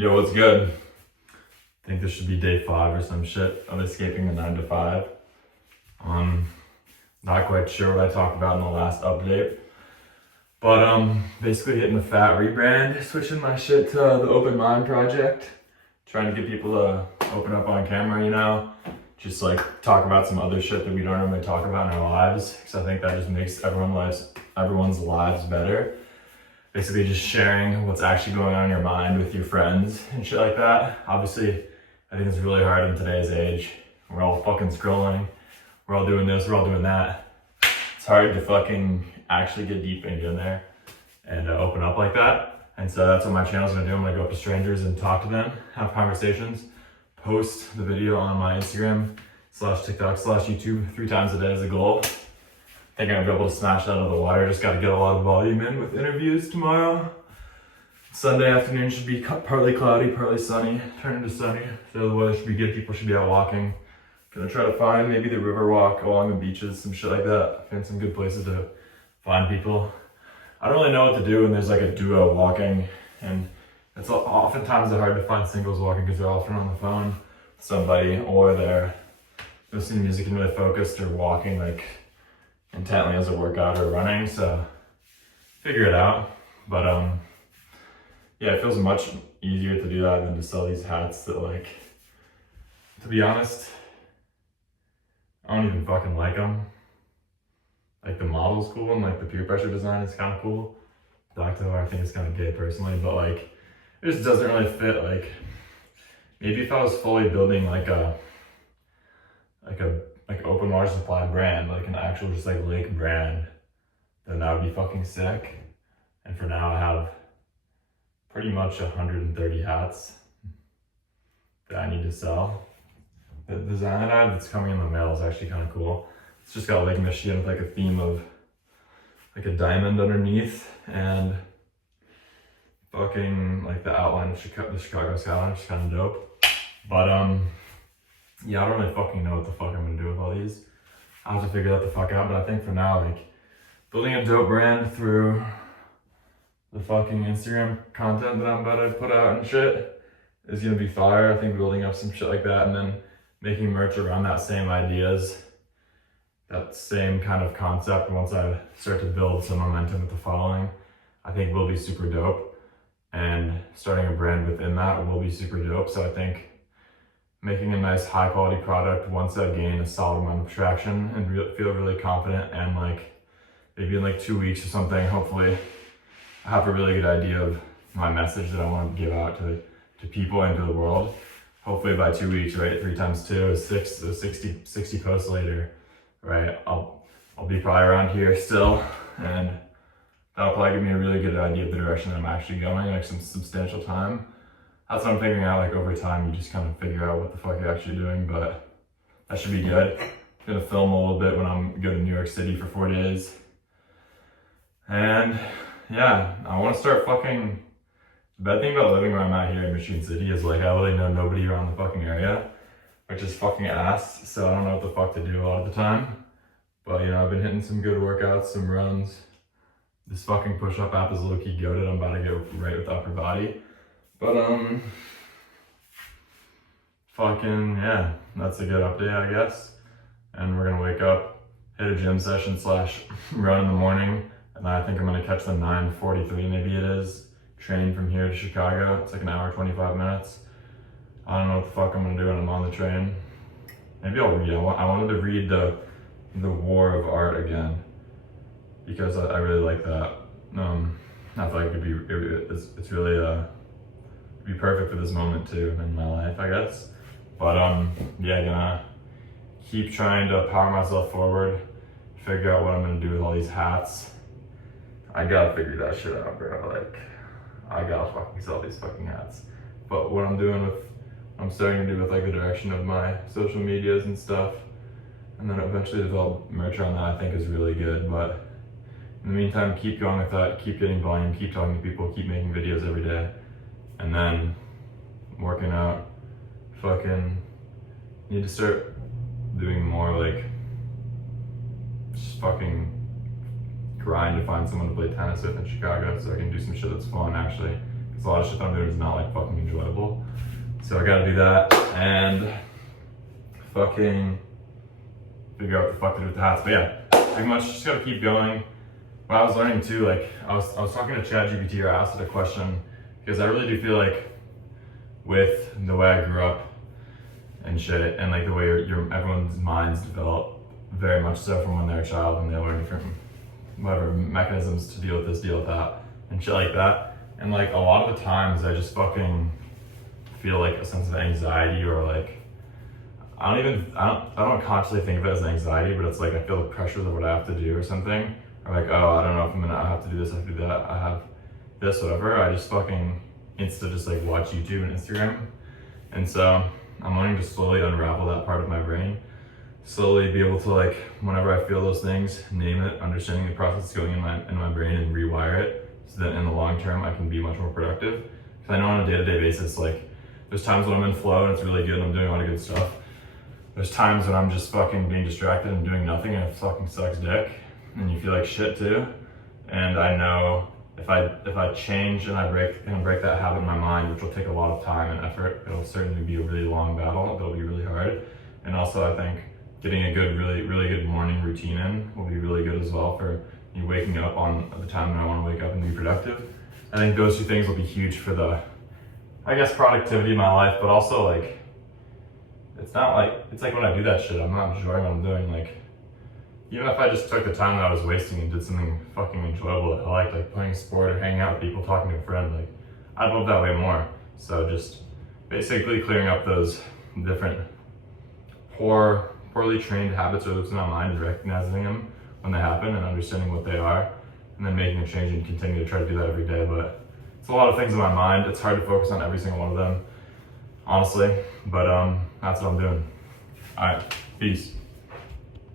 Yo, what's good? I think this should be day 5 or some shit of escaping the 9 to 5. Not quite sure what I talked about in the last update. But basically hitting the fat rebrand, switching my shit to the Open Mind project. Trying to get people to open up on camera, you know? Just like talk about some other shit that we don't normally talk about in our lives. Because I think that just makes everyone's lives better. Basically just sharing what's actually going on in your mind with your friends and shit like that. Obviously, I think it's really hard in today's age. We're all fucking scrolling. We're all doing this, we're all doing that. It's hard to fucking actually get deep in there and open up like that. And so that's what my channel's gonna do. I'm gonna go up to strangers and talk to them, have conversations, post the video on my Instagram /TikTok/YouTube 3 times a day as a goal. I think I'm gonna be able to smash that out of the water. Just gotta get a lot of volume in with interviews tomorrow. Sunday afternoon should be partly cloudy, partly sunny, turn into sunny. So the weather should be good, people should be out walking. Gonna try to find maybe the river walk along the beaches, some shit like that. Find some good places to find people. I don't really know what to do when there's like a duo walking, and it's oftentimes hard to find singles walking because they're often on the phone with somebody, or they're listening to music and really focused, or walking like intently as a workout or running. So figure it out. But yeah, it feels much easier to do that than to sell these hats that, like, to be honest, I don't even fucking like them. Like, the model's cool and like the peer pressure design is kind of cool. Black though, I think it's kind of gay personally, but like, it just doesn't really fit. Like, maybe if I was fully building like open water supply brand, like an actual just like lake brand, then that would be fucking sick. And for now I have pretty much 130 hats that I need to sell. The design that I have that's coming in the mail is actually kind of cool. It's just got Lake Michigan with like a theme of like a diamond underneath and fucking like the outline of the Chicago skyline, which is kind of dope. But yeah, I don't really fucking know what the fuck I'm gonna do with all these. I'll have to figure that the fuck out, but I think for now, like, building a dope brand through the fucking Instagram content that I'm about to put out and shit is gonna be fire. I think building up some shit like that and then making merch around that same ideas, that same kind of concept once I start to build some momentum with the following, I think will be super dope. And starting a brand within that will be super dope. So I think making a nice high quality product once I gain a solid amount of traction and feel really confident, and like maybe in like 2 weeks or something, hopefully I have a really good idea of my message that I want to give out to people and to the world. Hopefully by 2 weeks, right? 3 times 2 is 6, so 60 posts later, right? I'll be probably around here still, and that'll probably give me a really good idea of the direction that I'm actually going, like some substantial time. That's what I'm figuring out, like over time, you just kind of figure out what the fuck you're actually doing, but that should be good. I'm gonna film a little bit when I'm going to New York City for 4 days. And yeah, I wanna start fucking, the bad thing about living where I'm at here in Michigan City is like, I really know nobody around the fucking area, which is fucking ass, so I don't know what the fuck to do a lot of the time. But you know, I've been hitting some good workouts, some runs. This fucking push-up app is low-key goated. I'm about to get right with upper body. But fucking yeah, that's a good update, I guess. And we're gonna wake up, hit a gym session / run in the morning, and then I think I'm gonna catch the 9:43, maybe it is, train from here to Chicago. It's like an hour, 25 minutes. I don't know what the fuck I'm gonna do when I'm on the train. Maybe I'll read. I wanted to read the War of Art again, because I really like that. I feel like it's really it'd be perfect for this moment too in my life, I guess. But yeah, gonna keep trying to power myself forward, figure out what I'm gonna do with all these hats. I gotta figure that shit out, bro. Like, I gotta fucking sell these fucking hats. But what I'm starting to do with like the direction of my social medias and stuff, and then eventually develop merch on that, I think is really good. But in the meantime, keep going with that, keep getting volume, keep talking to people, keep making videos every day. And then working out, fucking need to start doing more like just fucking grind to find someone to play tennis with in Chicago so I can do some shit that's fun actually. because a lot of shit that I'm doing is not like fucking enjoyable. So I gotta do that and fucking figure out what the fuck to do with the hats. But yeah, pretty much just gotta keep going. What I was learning too, like I was talking to ChatGPT, or I asked it a question, because I really do feel like with the way I grew up and shit, and like the way everyone's minds develop very much so from when they're a child and they learn different whatever mechanisms to deal with this, deal with that, and shit like that. And like a lot of the times I just fucking feel like a sense of anxiety, or like I don't consciously think of it as anxiety, but it's like I feel the pressures of what I have to do or something. Or like, oh, I don't know if I have to do this, I have to do that, I have this, whatever. I just fucking just like watch YouTube and Instagram. And so I'm learning to slowly unravel that part of my brain. Slowly be able to, like, whenever I feel those things, name it, understanding the process going in my brain, and rewire it, so that in the long term I can be much more productive. Because I know on a day-to-day basis, like, there's times when I'm in flow and it's really good and I'm doing a lot of good stuff. There's times when I'm just fucking being distracted and doing nothing, and it fucking sucks dick. And you feel like shit too. And I know if I change and I break that habit in my mind, which will take a lot of time and effort, it'll certainly be a really long battle. It'll be really hard. And also I think getting a good, really good morning routine in will be really good as well for you waking up on the time that I want to wake up and be productive. I think those two things will be huge for the, I guess, productivity in my life, but also like, it's like when I do that shit, I'm not enjoying what I'm doing. Like, even if I just took the time that I was wasting and did something fucking enjoyable that I like playing a sport or hanging out with people, talking to a friend, like, I'd love that way more. So just basically clearing up those different poorly trained habits or loops in my mind, and recognizing them when they happen and understanding what they are, and then making a change and continue to try to do that every day. But it's a lot of things in my mind. It's hard to focus on every single one of them, honestly, but that's what I'm doing. All right, peace.